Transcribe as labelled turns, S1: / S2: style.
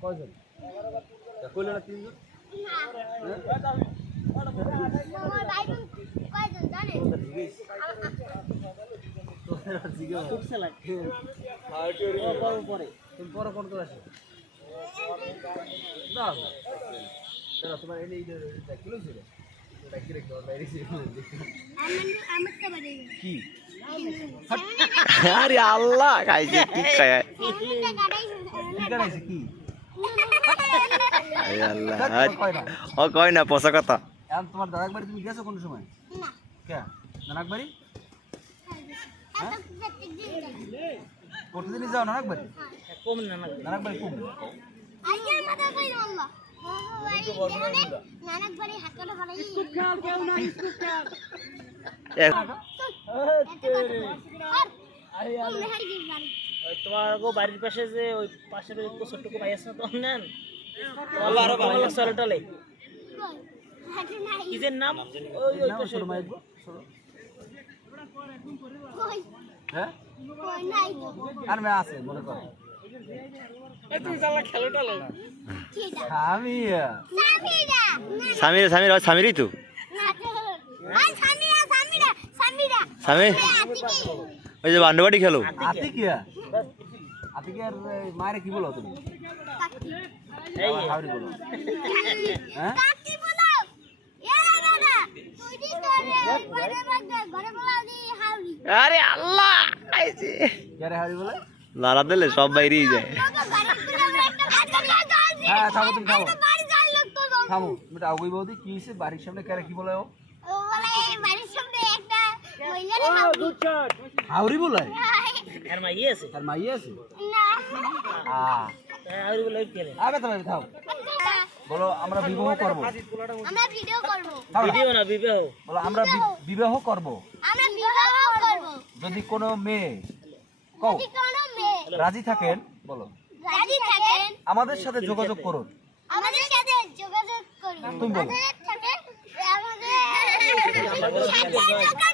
S1: কয়জন? তা কইলে না তিনজন?
S2: পরে
S1: করে আসো না তোমার এনে কিলো ছিল কি?
S3: আরে আল্লাহ খাইছে কি খায়?
S1: কি?
S3: ও কয় না পোষা কথা।
S1: এখন তোমার দাদার বাড়ি তুমি গেছো কোন সময়?
S4: না।
S1: কে? নানাক বাড়ি। প্রতিদিনই যাও নানাক বাড়ি
S2: কম
S1: নানাক বাড়ি কম
S4: নানক বাড়ি
S2: তোমার গো বাড়ির পাশে যে ওই পাশের ওই ছোট্টুকু ভাই আছে তোমার নেন চলে টলে কি যে নাম? ওই পাশে।
S1: হ্যাঁ? আর মেয়ে আছে মনে করো।
S3: তো। ওই যে বান্ডবাড়ি খেলো।
S1: কি মায়ের বলো তুমি? হ্যাঁ?
S3: আরে আল্লাহ লারা দিলে সব বাইরেই যায়।
S1: হ্যাঁ থামো তুমি থামো থামো আগুই বৌদি কি বাড়ির সামনে কে কি বলে ও? হাওড়ি বলে?
S2: আর মা ইয়ে আছে।
S1: তার মাইয়ে আছে? আ।
S2: আর বলে পেলে
S1: আবে তুমি থাও। বলো আমরা বিবাহ করব।
S4: আমরা ভিডিও করব।
S2: ভিডিও না বিবাহ।
S1: বলো আমরা বিবাহ করব।
S4: আমরা বিবাহ করব।
S1: যদি কোনো মেয়ে কও।
S4: যদি কোনো মেয়ে।
S1: রাজি থাকেন বলো।
S4: রাজি থাকেন।
S1: আমাদের সাথে যোগাযোগ করুন।
S4: আমাদের সাথে যোগাযোগ করুন।
S1: তুমি বলো।
S4: আমাদের সাথে আমাদের সাথে যোগাযোগ